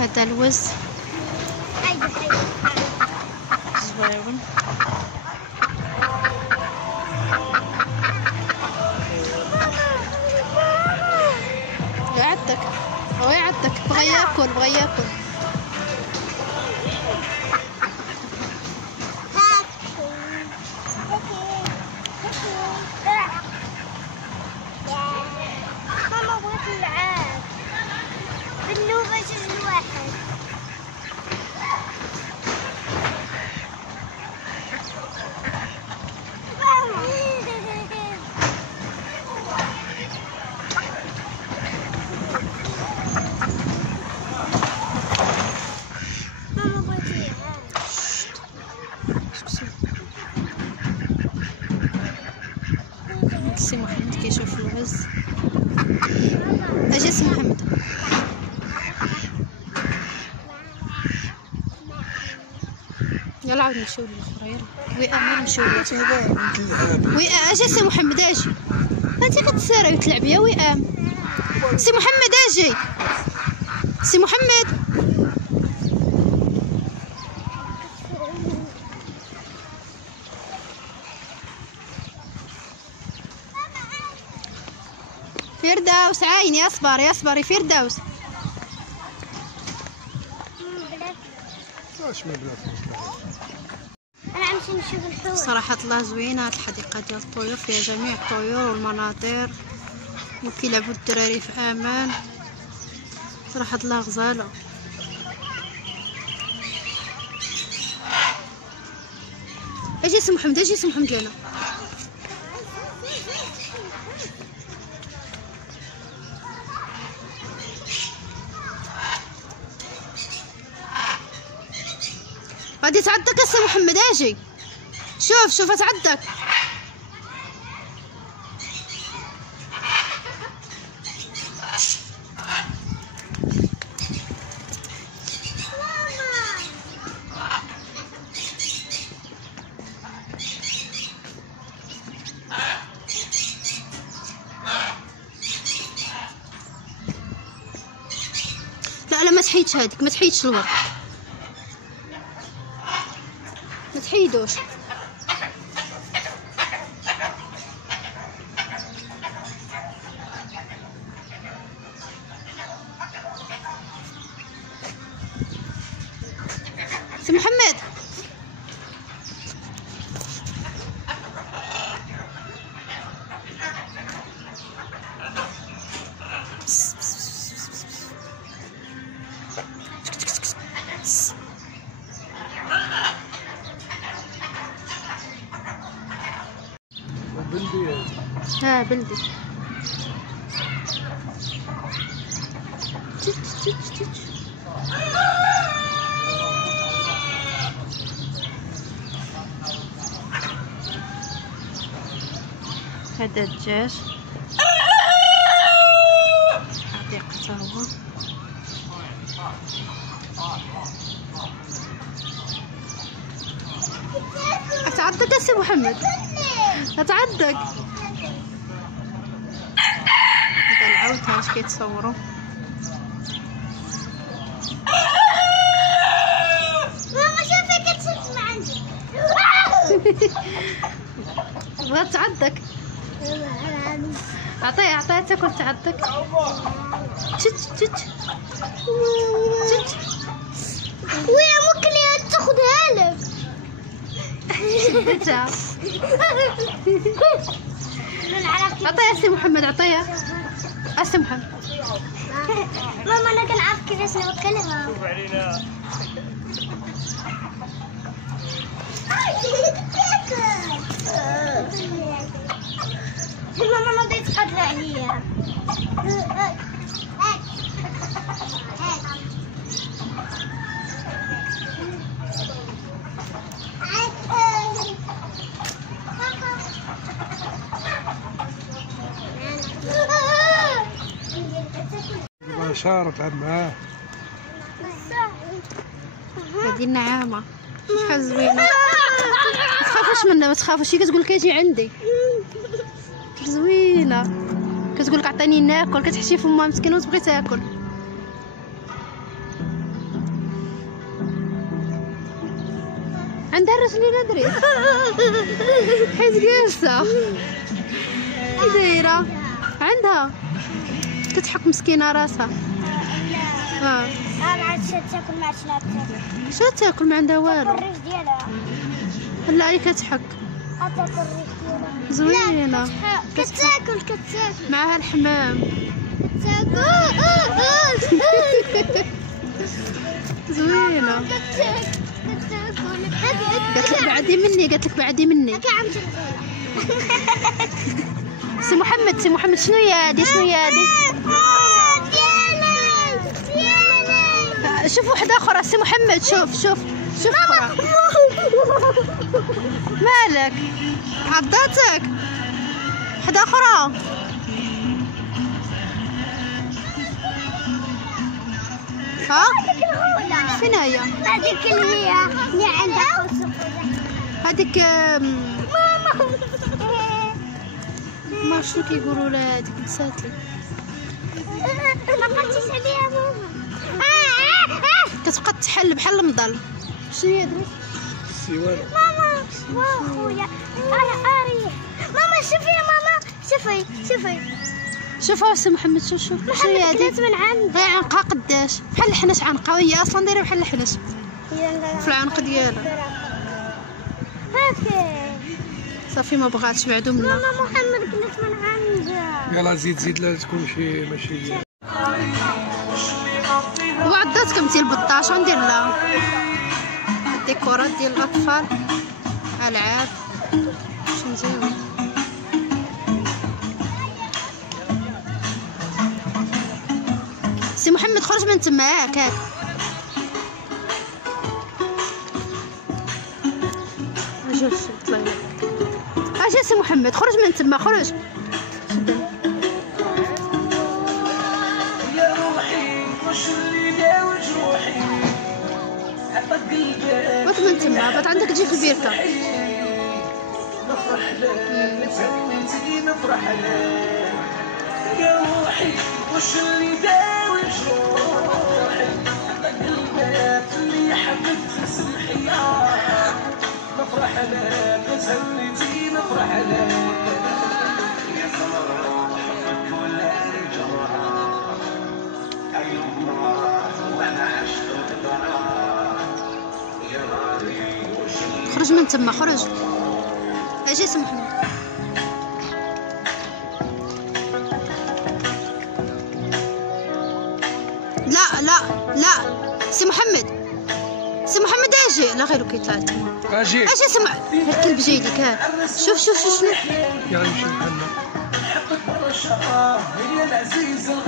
هذا الوز زويون. يعدك هو يعدك، بغى ياكل بغى ياكل. ماما بغيت نلعب بالنوبة جوج واحد. سي محمد كيشوف الوز. اجي سي محمد. يلا عاود نمشيو للاخرى. يلا وي امل نمشيو وي اجي سي محمد اجي. انت كتسيري وتلعبي يا وئام. سي محمد اجي سي محمد. فردوس عيني اصبري اصبري فردوس. انا عمشي نشوف الحوت. صراحة الله زوينة هاد الحديقة ديال الطيور، فيها جميع الطيور والمناظر وكيلعبوا الدراري في امان. صراحة الله غزالة. اجي سي محمد اجي سي محمد هنا. غادي تعدك يا سي محمد اجي. شوف شوف تعدك. لا لا ما تحيدش هاديك، ما تحيدش الورق، ما تحيدوش. سي محمد بلدي. ها بلدي. هذا الدجاج حديقة هو. اتعدك يا سي محمد اتعدك. هذا العود هاش كيتصوروا. ماما شوفي كتسمع عندي. بغات تعدك. عطيها تاكل تعدك. ويا ممكن تاخذها لك. شدتها. عطيها سي محمد عطيها. سي محمد. ماما انا كنعرف كيفاش نوكلها. شوف علينا. ماما ما بديت تقدر عليا. شارك لعب معاه. هذه النعامة شحال زوينة. ما تخافوش منها ما تخافوش، هي كتقول لك اجي عندي. زوينة كتقول لك عطيني ناكل، كتحشي فمها مسكينة وتبغي تاكل. عندها الرجلين دريس حيت جالسة كي دايرة عندها تضحك مسكينة راسها. ما عادش تاكل، ما عادش تاكل. شنو تاكل؟ ما عندها والو. الريش ديالها لا عليك كتحك تاكل الريش ديالها زوينة. كتاكل معها الحمام زوينة. قالت لك بعدي مني، قالت لك بعدي مني. سي محمد، سي محمد شنو هي هادي؟ شنو هي هادي؟ شوف وحده اخرى سي محمد. شوف شوف شوف اخرى. مالك عضاتك؟ وحده اخرى. ها فين هي؟ هذيك اللي عندها هذيك ماما. ما شنو كيقولوا لها هذيك؟ نساتلي. ما قلتيش عليها ماما. كتبقى تحل بحال المضل. شنو هي دريس؟ السيوانة. ماما خويا اريح. ماما شوفي يا ماما، شوفي شوفها سي محمد. شوف شنو هي هادي؟ من عند هي عنقها قداش؟ بحال الحناش عنقها، وهي اصلا دايره بحال الحناش في العنق ديالها. هاكي صافي ما بغاتش بعدو منا. ماما محمد كلت من عندها. يلا زيد لا تكون شي ماشي. وعضاتكم ديال البطاش شنو ندير لها؟ الديكورات ديال الاطفال، العاب شنو زوين. سي محمد خرج من تما هاك. اجي طلع اجي سي محمد خرج من تما، خرج. بات من تما، بات عندك تجي في البيركة. نفرح يا روحي وش اللي داوي جروحي، القلبات اللي حبت تسمحي نفرح لك، تهنيتي نفرح لك يا سمرة حبك ولا الجرح أيوة وانا عشت البراء يا راضي وش. خرج من تما، خرج. اجي سي محمد. لا سي محمد، سي محمد اجي. لا غيرو كيطلع تما. اجي سمع الكلب جاي لك. ها شوف شنو يعني نمشي محمد. حبك برا الشقة هي العزيزة.